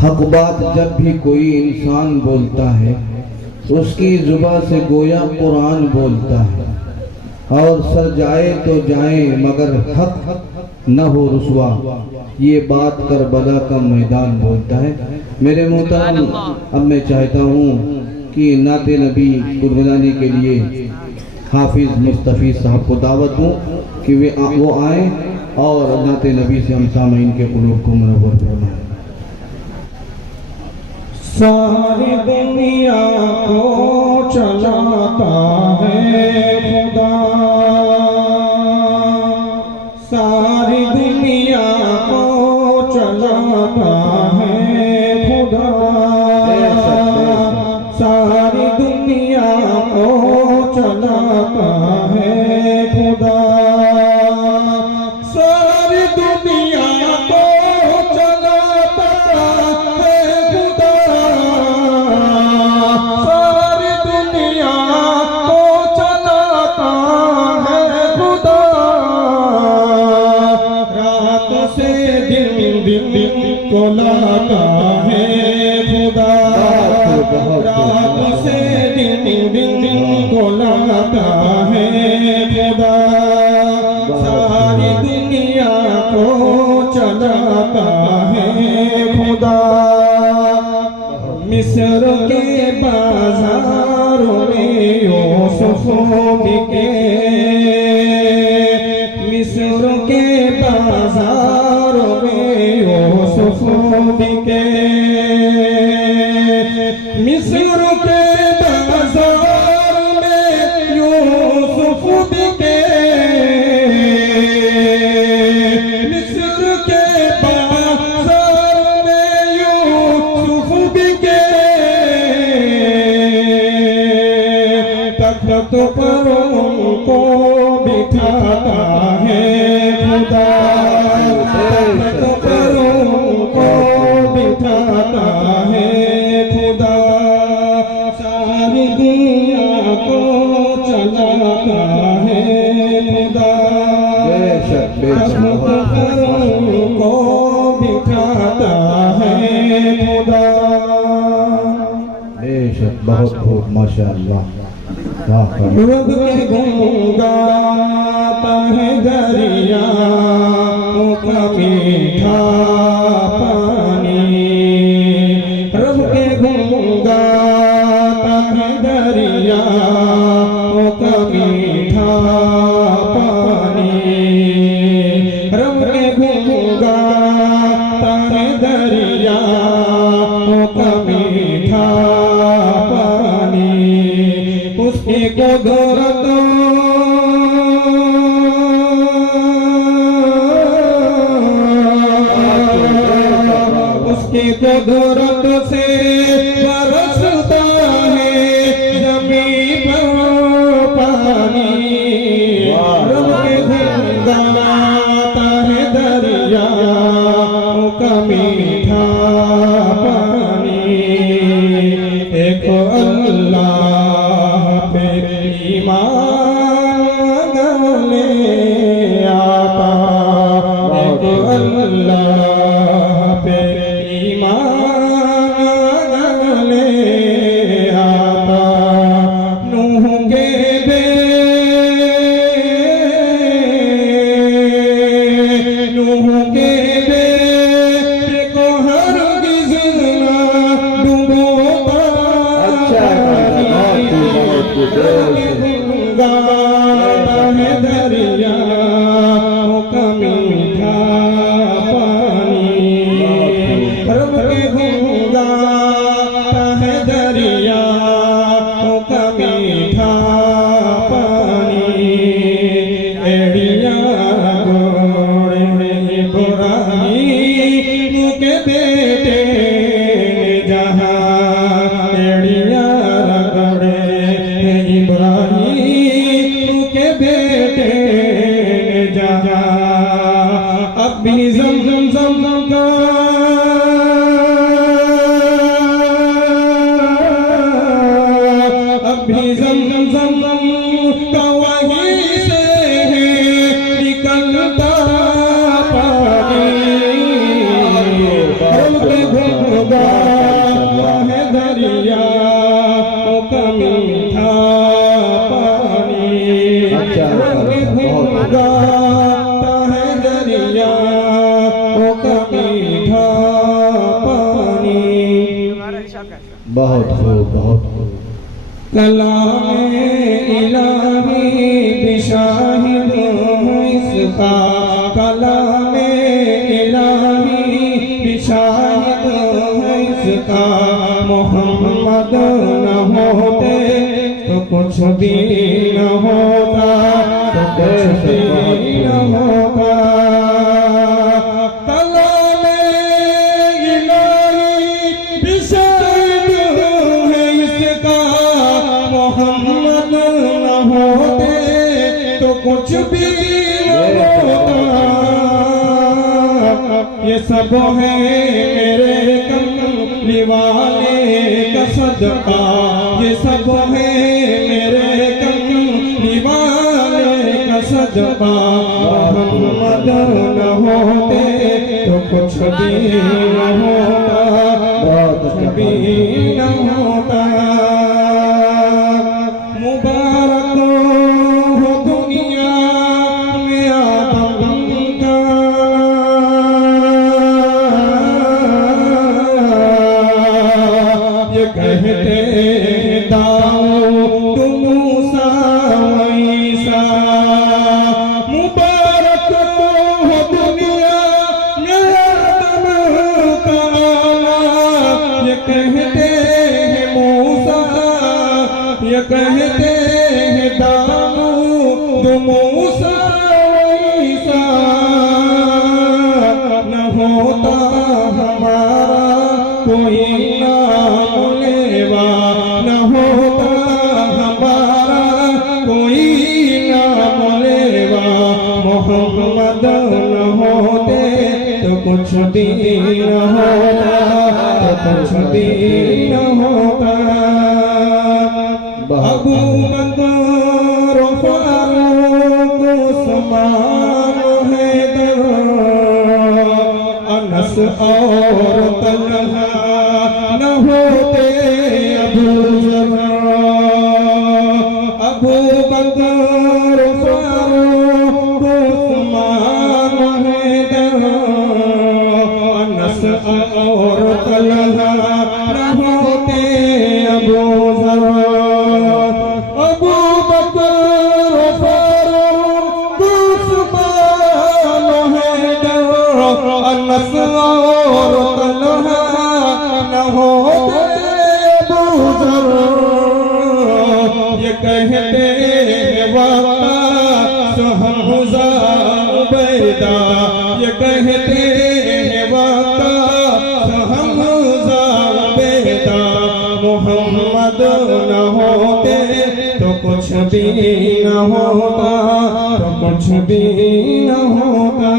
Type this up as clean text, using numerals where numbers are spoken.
हक बात जब भी कोई इंसान बोलता है उसकी जुबान से गोया कुरान बोलता है, और सर जाए तो जाए मगर हक न हो रुसवा, ये बात करबला का मैदान बोलता है। मेरे मोहतरम, अब मैं चाहता हूँ कि नाते नबी कुर्बानी के लिए हाफिज मुस्तफ़ी साहब को दावत दूँ कि वो आए और नाते नबी से हम सामईन के कुलूब को मुनव्वर फरमाएं। सारी दुनिया को चलाता है खुदा, सारी दुनिया को चलाता है खुदा, सारी दुनिया को चलाता है खुदा, सारी दुनिया को चलाता है खुदा, सारी दुनिया को चलाता है खुदा, रात से दिन को लाता है खुदा, रात से दिन को लाता है खुदा, सारी दुनिया को चलाता है खुदा। मिस्र के बाजारों में यूसुफ बिके, मिस्र के बाजारों में यूसुफ बिके, मिस्र के बाजार में यूसुफ बिके, मिस्र के बाजार में यूसुफ बिके, तख्त पर उनको बिठाता है खुदा, तख्त पर उनको बिठाता है खुदा, सारी दुनिया को चलाता है खुदा, तख्त पर उनको बिठाता है खुदा। बेशक, बहुत बहुत माशाअल्लाह। रब के गुण गाता है दरिया का मीठा पानी, रब के गुण गाता है दरिया का मीठा पानी, रब के गुण गाता है दरिया का मीठा पानी, उसके कुदरत उसकी कुदरत से बरसता है जमीन पर पानी, रब के गुण गाता है दरिया का मीठा पानी, एक अल्लाह पे ईमान ले आता, एक अल्लाह पे ईमान ले आता, नूह के बेटे को हरगिज़ ना डुबोता, गाता है दरिया का मीठा पानी, रब के गुण गाता है दरिया का मीठा पानी, एड़िया गोड़े इब्राहीम के बेटे जहाँ, एड़िया इब्राहीम के बेटे जहाँ, अब भी ज़मज़म का अब भी ज़मज़म का वहीं से है निकलता पानी, बहुत खूब, बहुत खूब। कलामे इलाही बिशाहिद इसका, कलामे इलाही बिशाहिद इसका। मोहम्मद न होते तो कुछ भी न होता, तो कुछ भी न होता। कलामे इलाही बिशाहिद इसका, मोहम्मद न होते तो कुछ भी न होता। ये सब है मेरे कमली वाले का सदका, ये सब है मेरे कमली वाले का सदका। मोहम्मद न होते तो कुछ भी न होता, कुछ भी न होता। मुबारक हो दुनिया में आदम का, ये कहते दाऊद मूसा ईसा। मुबारक हो दुनिया में आदम का, ये कहते हैं मूसा, ये कहते हैं दाऊद मूसा ईसा। न होता हमारा कोई नाम लेवा, न होता हमारा कोई नाम लेवा। मोहम्मद न होते तो कुछ भी न होता, तो कुछ भी न होता। अबू बकर फारूक उस्मान हैदर, अनस और तलहा न होते अबू जर। अबू बकर फारूक उस्मान हैदर, अनस और तलहा न होते अबू जर। अबू बकर फारूक उस्मान हैदर, अनस और तलहा न होते अबू जर। ये कहते वक़ास हमज़ा उबैदा, ये कहते वक़ास हमज़ा उबैदा। मोहम्मद न होते तो कुछ भी न होता, तो कुछ भी न होता।